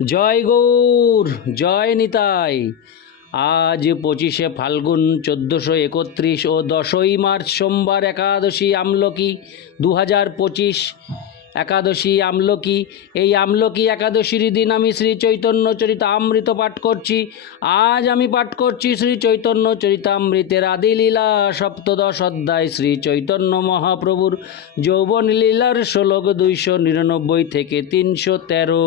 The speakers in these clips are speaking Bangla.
জয় গৌর, জয় নিতাই। আজ পঁচিশে ফাল্গুন, চোদ্দোশো একত্রিশ ও দশই মার্চ সোমবার একাদশী আমলকি দু হাজার পঁচিশ। একাদশী আমলকি, এই আমলকি একাদশীর দিন আমি শ্রী চৈতন্য চরিতামৃত পাঠ করছি। আজ আমি পাঠ করছি শ্রী চৈতন্য চরিতামৃতের আদিলীলা সপ্তদশ অধ্যায় শ্রী চৈতন্য মহাপ্রভুর যৌবন লীলার শ্লোক দুইশো নিরানব্বই থেকে তিনশো তেরো।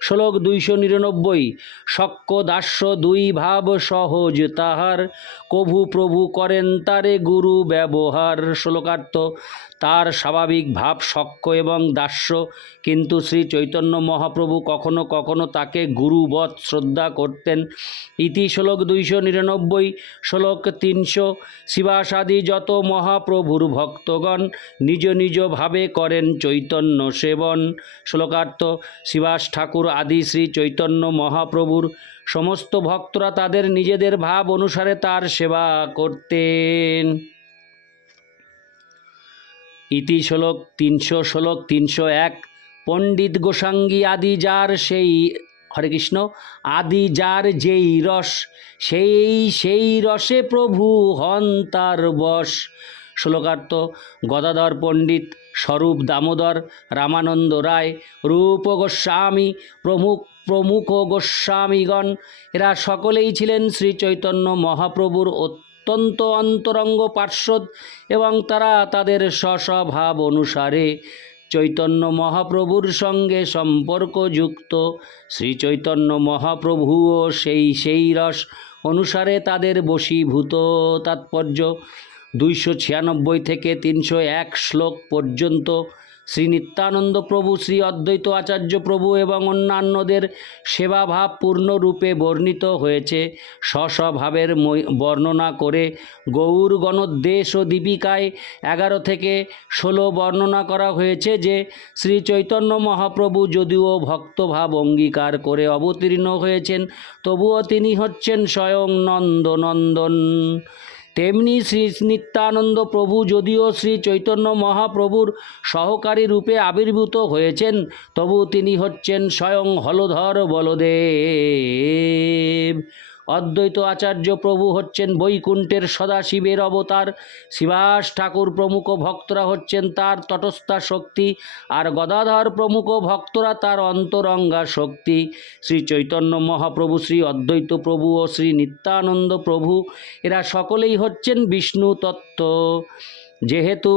শ্লোক দুইশো নিরানব্বই শক্য দাস্য দুই ভাব সহজ তাহার, কভু প্রভু করেন তারে গুরু ব্যবহার। শ্লোকার্থ, তার স্বাভাবিক ভাব শক্য এবং দাস্য, কিন্তু শ্রী চৈতন্য মহাপ্রভু কখনো কখনো তাকে গুরুবৎ শ্রদ্ধা করতেন। ইতি শ্লোক দুইশো নিরানব্বই, শ্লোক তিনশো, শিবাসাদি যত মহাপ্রভুর ভক্তগণ, নিজ নিজ ভাবে করেন চৈতন্য সেবন। শ্লোকার্থ, শিবাস ঠাকুর আদি শ্রী চৈতন্য মহাপ্রভুর, সমস্ত ভক্তরা তাদের নিজেদের ভাব অনুসারে তার সেবা করতেন। ইতি শ্লোক তিনশো শ্লোক তিনশো এক, পণ্ডিত গোসাঙ্গী আদি যার সেই, হরে কৃষ্ণ, আদি যার যেই রস, সেই সেই রসে প্রভু হন তার বশ শ্লোকার্থ, গদাধর পণ্ডিত স্বরূপ দামোদর রামানন্দ রায়, রূপ গোস্বামী প্রমুখ প্রমুখ গোস্বামীগণ। এরা সকলেই ছিলেন শ্রী চৈতন্য মহাপ্রভুর অত্যন্ত অন্তরঙ্গ পার্শ্বদ এবং তারা তাদের স্বস্বভাব অনুসারে চৈতন্য মহাপ্রভুর সঙ্গে সম্পর্কযুক্ত। শ্রী চৈতন্য মহাপ্রভুও সেই সেই রস অনুসারে তাদের বশীভূত তাৎপর্য। দুইশো ছিয়ানব্বই থেকে তিনশো এক শ্লোক পর্যন্ত শ্রী নিত্যানন্দ প্রভু, শ্রী অদ্বৈত আচার্য প্রভু এবং অন্যান্যদের সেবাভাব পূর্ণরূপে বর্ণিত হয়েছে। স্বস্বভাবের বর্ণনা করে গৌর গণোদ্দেশ ও দীপিকায় এগারো থেকে ষোলো বর্ণনা করা হয়েছে যে শ্রী চৈতন্য মহাপ্রভু যদিও ভক্তভাব অঙ্গীকার করে অবতীর্ণ হয়েছেন, তবুও তিনি হচ্ছেন স্বয়ং নন্দনন্দন। তেমনি শ্রী নিত্যানন্দ প্রভু যদিও শ্রী চৈতন্য মহাপ্রভুর সহকারী রূপে আবির্ভূত হয়েছেন, তবু তিনি হচ্ছেন স্বয়ং হলধর বলদেব। অদ্বৈত আচার্য প্রভু হচ্ছেন বৈকুণ্ঠের সদাশিবের অবতার। শিবাস ঠাকুর প্রমুখ ভক্তরা হচ্ছেন তার তটস্থা শক্তি আর গদাধর প্রমুখ ভক্তরা তার অন্তরঙ্গা শক্তি। শ্রী চৈতন্য মহাপ্রভু, শ্রী অদ্বৈত প্রভু ও শ্রী নিত্যানন্দ প্রভু, এরা সকলেই হচ্ছেন বিষ্ণু তত্ত্ব। যেহেতু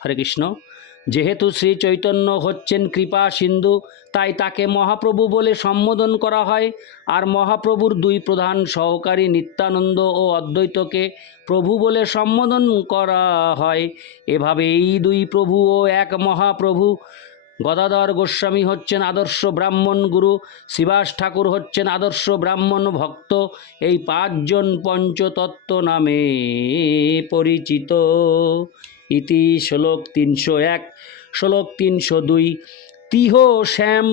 হরে কৃষ্ণ। যেহেতু শ্রী চৈতন্য হচ্ছেন কৃপা সিন্ধু, তাই তাকে মহাপ্রভু বলে সম্বোধন করা হয়। আর মহাপ্রভুর দুই প্রধান সহকারী নিত্যানন্দ ও অদ্বৈতকে প্রভু বলে সম্বোধন করা হয়। এভাবে এই দুই প্রভু ও এক মহাপ্রভু। গদাধর গোস্বামী হচ্ছেন আদর্শ ব্রাহ্মণ গুরু, শিবাস ঠাকুর হচ্ছেন আদর্শ ব্রাহ্মণ ভক্ত। এই পাঁচজন পঞ্চতত্ত্ব নামে পরিচিত। ইতি শ্লোক তিনশো এক, শ্লোক তিনশো দুই। তিহ শ্যাম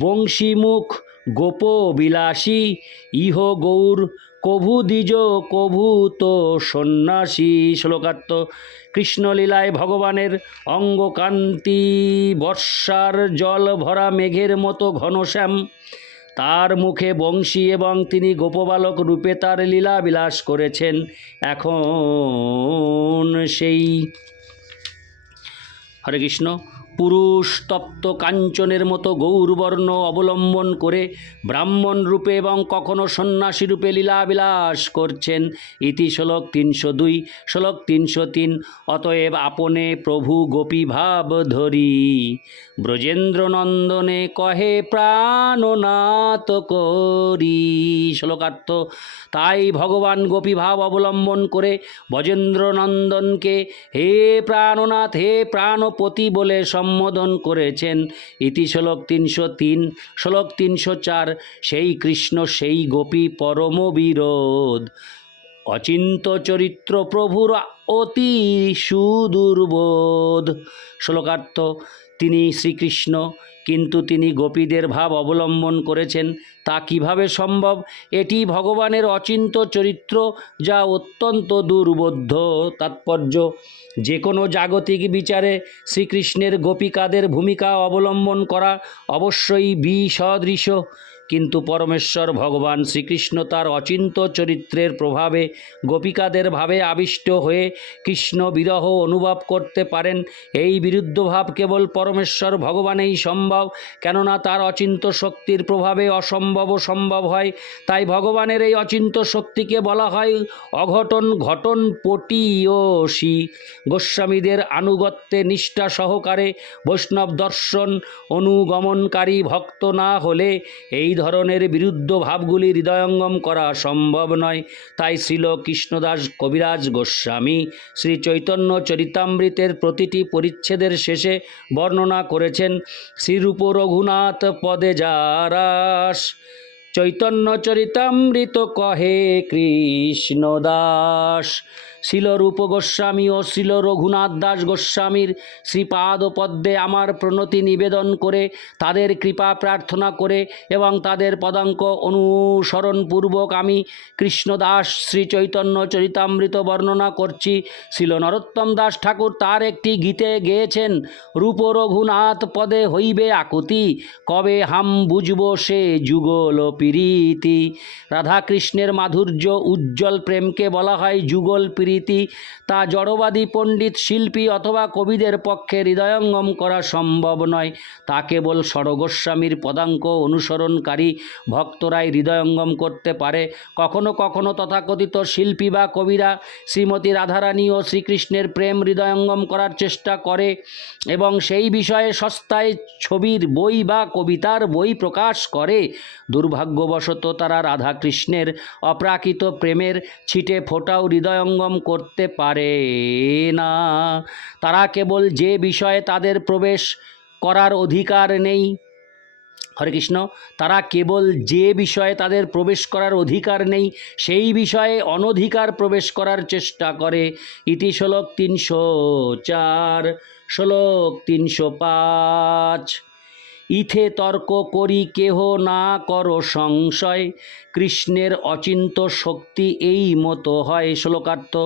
বংশীমুখ গোপ বিলাসী, ইহ গৌর কভু দ্বিজ কভু তো সন্ন্যাসী। শ্লোকার্থ, কৃষ্ণলীলায় ভগবানের অঙ্গকান্তি, বর্ষার জল ভরা মেঘের মতো ঘনশ্যাম তার মুখে বংশী এবং তিনি গোপবালক রূপে তার লীলা বিলাস করেছেন। এখন সেই হরে কৃষ্ণ। পুরুষ তপ্ত কাঞ্চনের মতো গৌরবর্ণ অবলম্বন করে ব্রাহ্মণ রূপে এবং কখনো সন্ন্যাসী রূপে লীলাবিলাস করছেন। ইতি শ্লোক তিনশো দুই, শ্লোক তিনশো তিন, অতএব আপনে প্রভু গোপী ভাব ধরি। ব্রজেন্দ্র নন্দনে কহে প্রাণনাথ করি। শ্লোকার্থ, তাই ভগবান গোপীভাব অবলম্বন করে ব্রজেন্দ্র নন্দনকে হে প্রাণনাথ, হে প্রাণপতি বলে সম্বোধন সম্বোধন করেছেন। ইতি শ্লোক তিনশো তিন, শ্লোক তিনশো চার, সেই কৃষ্ণ, সেই গোপী পরম বিরোধ। অচিন্ত চরিত্র প্রভুর অতি সুদুর্বোধ। শ্লোকার্থ তিনি শ্রীকৃষ্ণ, কিন্তু তিনি গোপীদের ভাব অবলম্বন করেছেন। তা কীভাবে সম্ভব? এটি ভগবানের অচিন্ত চরিত্র যা অত্যন্ত দুর্বোধ্য তাৎপর্য। যে কোনো জাগতিক বিচারে শ্রীকৃষ্ণের গোপিকাদের ভূমিকা অবলম্বন করা অবশ্যই বিসদৃশ। কিন্তু পরমেশ্বর ভগবান শ্রীকৃষ্ণ তার অচিন্ত চরিত্রের প্রভাবে গোপিকাদের ভাবে আবিষ্ট হয়ে কৃষ্ণ বিরহ অনুভব করতে পারেন। এই বিরুদ্ধভাব কেবল পরমেশ্বর ভগবানেই সম্ভব, কেননা তার অচিন্ত শক্তির প্রভাবে অসম্ভবও সম্ভব হয়। তাই ভগবানের এই অচিন্ত শক্তিকে বলা হয় অঘটন ঘটন পটিয়সী। গোস্বামীদের আনুগত্যে নিষ্ঠা সহকারে বৈষ্ণব দর্শন অনুগমনকারী ভক্ত না হলে এই ধরনের বিরুদ্ধ ভাবগুলি হৃদয়ঙ্গম করা সম্ভব নয়। তাই শ্রীল কৃষ্ণদাস কবিরাজ গোস্বামী শ্রী চৈতন্য চরিতামৃতের প্রতিটি পরিচ্ছেদের শেষে বর্ণনা করেছেন শ্রীরূপ রঘুনাথ পদে যারাস, চৈতন্য চরিতামৃত কহে কৃষ্ণ দাস শিলরূপ গোস্বামী ও শিল রঘুনাথ দাস গোস্বামীর শ্রীপাদ পদ্মে আমার প্রণতি নিবেদন করে, তাদের কৃপা প্রার্থনা করে এবং তাদের পদাঙ্ক অনুসরণপূর্বক আমি কৃষ্ণদাস শ্রী চৈতন্য চরিতামৃত বর্ণনা করছি। শিল নরোত্তম দাস ঠাকুর তার একটি গীতে গেয়েছেন রূপ রঘুনাথ পদে হইবে আকুতি, কবে হাম বুঝব সে যুগল প্রীতি। রাধাকৃষ্ণের মাধুর্য উজ্জ্বল প্রেমকে বলা হয় যুগল প্রীতি। তা জড়বাদী পণ্ডিত শিল্পী অথবা কবিদের পক্ষে হৃদয়ঙ্গম করা সম্ভব নয়। তা কেবল সরগোস্বামীর পদাঙ্ক অনুসরণকারী ভক্তরাই হৃদয়ঙ্গম করতে পারে। কখনো কখনো তথাকথিত শিল্পী বা কবিরা শ্রীমতী রাধারানী ও শ্রীকৃষ্ণের প্রেম হৃদয়ঙ্গম করার চেষ্টা করে এবং সেই বিষয়ে সস্তায় ছবির বই বা কবিতার বই প্রকাশ করে। দুর্ভাগ্যবশত তারা রাধাকৃষ্ণের অপ্রাকৃত প্রেমের ছিটে ফোটাও হৃদয়ঙ্গম করতে পারে না। তারা কেবল যে বিষয়ে তাদের প্রবেশ করার অধিকার নেই, হরে কৃষ্ণ, তারা কেবল যে বিষয়ে তাদের প্রবেশ করার অধিকার নেই, সেই বিষয়ে অনধিকার প্রবেশ করার চেষ্টা করে। ইতি শ্লোক তিনশো চার, শ্লোক তিনশো পাঁচ। ইথে তর্ক করি কেহ না করো সংশয়। কৃষ্ণের অচিন্ত শক্তি এই মতো হয়। শ্লোকার্থ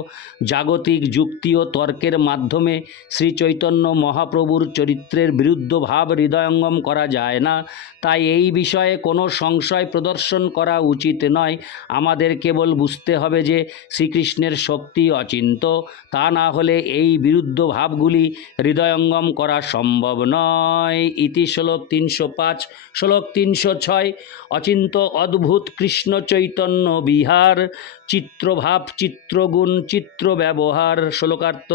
জাগতিক যুক্তি ও তর্কের মাধ্যমে শ্রী চৈতন্য মহাপ্রভুর চরিত্রের বিরুদ্ধ ভাব হৃদয়ঙ্গম করা যায় না। তাই এই বিষয়ে কোনো সংশয় প্রদর্শন করা উচিত নয়। আমাদের কেবল বুঝতে হবে যে শ্রীকৃষ্ণের শক্তি অচিন্ত। তা না হলে এই বিরুদ্ধ ভাবগুলি হৃদয়ঙ্গম করা সম্ভব নয়। ইতি শ্লোক তিনশো পাঁচ, শ্লোক তিনশো ছয়, অচিন্ত অদ্ভুত কৃষ্ণ চৈতন্য বিহার, চিত্রভাব, চিত্রগুণ চিত্র ব্যবহার শ্লোকার্থ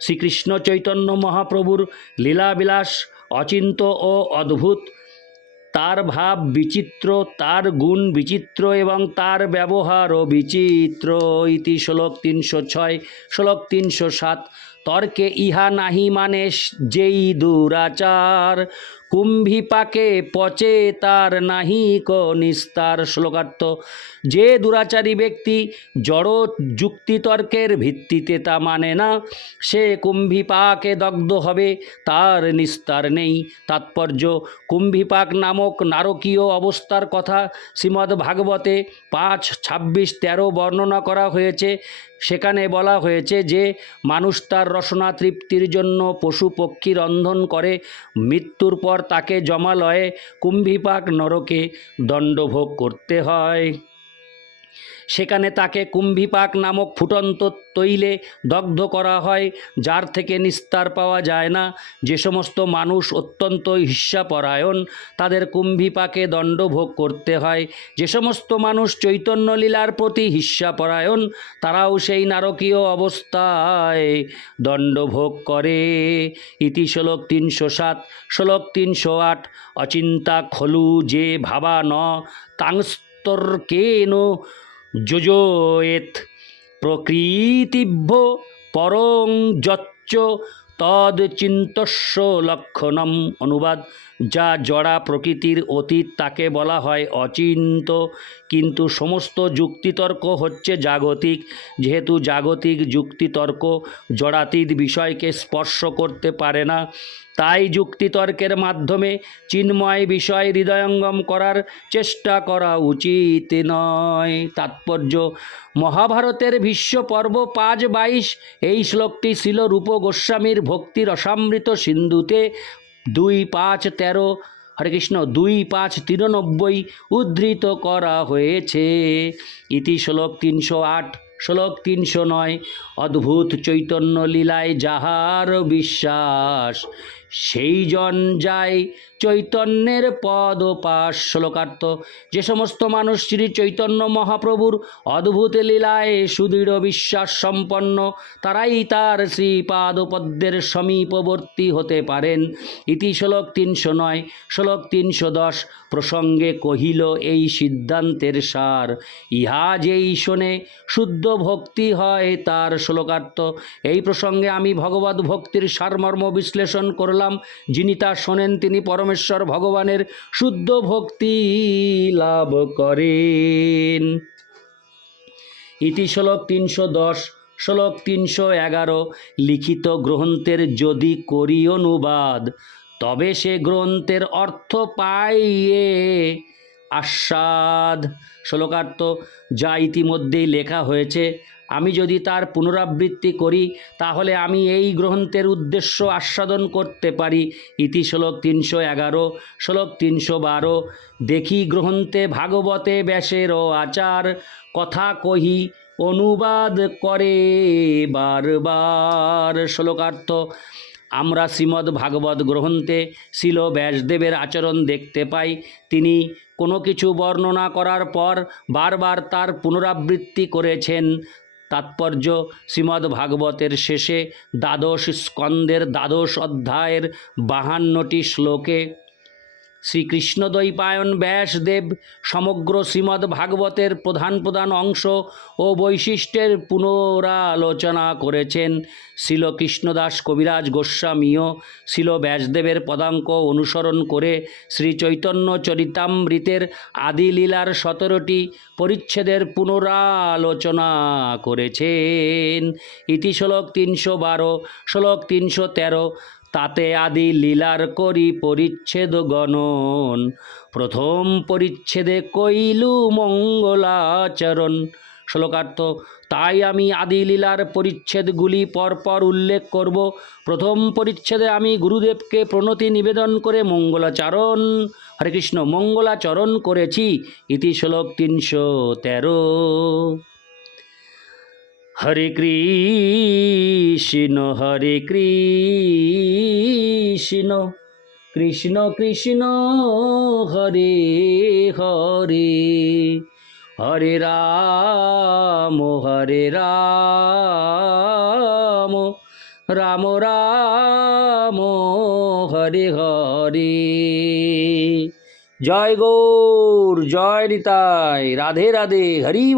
শ্রীকৃষ্ণ চৈতন্য মহাপ্রভুর লীলাবিলাস, অচিন্ত ও অদ্ভুত, তার ভাব বিচিত্র, তার গুণ বিচিত্র এবং তার ব্যবহারও বিচিত্র ইতি শ্লোক তিনশো ছয়, শ্লোক তিনশো সাত তর্কে ইহা নাহি মানে যেই দুরাচার। কুম্ভী পাকে পচে তার নাহি নিস্তার শ্লোকার্থ। যে দুরাচারী ব্যক্তি জড় যুক্তিতর্কের ভিত্তিতে তা মানে না, সে কুম্ভীপাকে দগ্ধ হবে, তার নিস্তার নেই। তাৎপর্য কুম্ভীপাক নামক নারকীয় অবস্থার কথা শ্রীমদ্ ভাগবতে পাঁচ ছাব্বিশ তেরো বর্ণনা করা হয়েছে। সেখানে বলা হয়েছে যে, মানুষ তার রসনা তৃপ্তির জন্য পশু পক্ষী রন্ধন করে, মৃত্যুর পর তাকে জমালয়ে কুম্ভীপাক নরকে দণ্ডভোগ করতে হয়। সেখানে তাকে কুম্ভীপাক নামক ফুটন্ত তৈলে দগ্ধ করা হয়, যার থেকে নিস্তার পাওয়া যায় না। যে সমস্ত মানুষ অত্যন্ত হিস্যাপরায়ণ, তাদের কুম্ভীপাকে দণ্ডভোগ করতে হয়। যে সমস্ত মানুষ চৈতন্য লীলার প্রতি হিস্যাপরায়ণ, তারাও সেই নারকীয় অবস্থায় দণ্ডভোগ করে। ইতি শ্লোক তিনশো সাত, শ্লোক তিনশো আট, অচিন্তা খলু যে ভাবা ন কাংস্তর্কেন যোজয়েত প্রকৃতিভ্য পরং যচ্চ তদ চিন্তস্য লক্ষণম অনুবাদ। যা জড়া প্রকৃতির অতীত তাকে বলা হয় অচিন্ত। কিন্তু সমস্ত যুক্তিতর্ক হচ্ছে জাগতিক। যেহেতু জাগতিক যুক্তিতর্ক জড়াতীত বিষয়কে স্পর্শ করতে পারে না, তাই যুক্তিতর্কের মাধ্যমে চিন্ময় বিষয় হৃদয়ঙ্গম করার চেষ্টা করা উচিত নয়। তাৎপর্য, মহাভারতের ভীষ্ম পর্ব পাঁচ বাইশ, এই শ্লোকটি ছিল রূপ গোস্বামীর ভক্তির অসামৃত সিন্ধুতে দুই পাঁচ তেরো, হরে কৃষ্ণ, দুই পাঁচ তিরানব্বই উদ্ধৃত করা হয়েছে। ইতি শ্লোক তিনশো আট, শ্লোক তিনশো নয়, অদ্ভুত চৈতন্য লীলায় যাহার বিশ্বাস সেই জন যায় চৈতন্যের পদ পাশ শ্লোকার্থ। যে সমস্ত মানুষ শ্রী চৈতন্য মহাপ্রভুর অদ্ভুত লীলায় সুদৃঢ় বিশ্বাস সম্পন্ন, তারাই তার শ্রীপাদপদ্মের সমীপবর্তী হতে পারেন। ইতি শ্লোক তিনশো নয়, শ্লোক তিনশো দশ, প্রসঙ্গে কহিল এই সিদ্ধান্তের সার। ইহা যেই শোনে শুদ্ধ ভক্তি হয় তার শ্লোকার্থ। এই প্রসঙ্গে আমি ভগবত ভক্তির সারমর্ম বিশ্লেষণ করলাম। যিনি তা শোনেন, তিনি পরমেশ্বর ভগবানের শুদ্ধ ভক্তি লাভ করেন। ইতি শ্লোক তিনশো দশ, শ্লোক তিনশো এগারো, লিখিত গ্রন্থের যদি করি অনুবাদ, তবে সে গ্রন্থের অর্থ পাইয়ে আস্বাদ শ্লোকার্থ, যা ইতিমধ্যেই লেখা হয়েছে, আমি যদি তার পুনরাবৃত্তি করি, তাহলে আমি এই গ্রন্থের উদ্দেশ্য আস্বাদন করতে পারি। ইতি শ্লোক তিনশো এগারো, শ্লোক তিনশো বারো, দেখি গ্রন্থে ভাগবতে ব্যাসেরও আচার, কথা কহি, অনুবাদ করে বারবার। শ্লোকার্থ আমরা শ্রীমদ্ ভাগবত গ্রন্থে শিল ব্যাসদেবের আচরণ দেখতে পাই। তিনি কোনো কিছু বর্ণনা করার পর বারবার তার পুনরাবৃত্তি করেছেন। তাৎপর্য শ্রীমদ্ ভাগবতের শেষে দ্বাদশ স্কন্দের দ্বাদশ অধ্যায়ের বাহান্নটি শ্লোকে শ্রীকৃষ্ণদ্বৈপায়ন ব্যাসদেব সমগ্র শ্রীমদ্ ভাগবতের প্রধান প্রধান অংশ ও বৈশিষ্ট্যের পুনরালোচনা করেছেন শিল কৃষ্ণদাস কবিরাজ গোস্বামীও। শিল ব্যাসদেবের পদাঙ্ক অনুসরণ করে শ্রী চৈতন্য চরিতামৃতের আদি লীলার সতেরোটি পরিচ্ছেদের পুনরালোচনা করেছেন। ইতি শ্লোক তিনশো বারো, শ্লোক তিনশো তেরো তাতে আদি লীলার করি পরিচ্ছেদ গণন। প্রথম পরিচ্ছেদে কইলু মঙ্গলাচরণ। শ্লোকার্থ, তাই আমি আদি লীলার পরিচ্ছেদগুলি পরপর উল্লেখ করব। প্রথম পরিচ্ছেদে আমি গুরুদেবকে প্রণতি নিবেদন করে মঙ্গলাচরণ। হরে কৃষ্ণ, মঙ্গলাচরণ করেছি। ইতি শ্লোক তিনশো তেরো। হরে কৃষ্ণ হরে কৃষ্ণ কৃষ্ণ কৃষ্ণ, হরে হরে হরে রাম হরে রাম রাম রাম, হরে হরে। জয় গৌর, জয় নিতাই, রাধে রাধে, হরি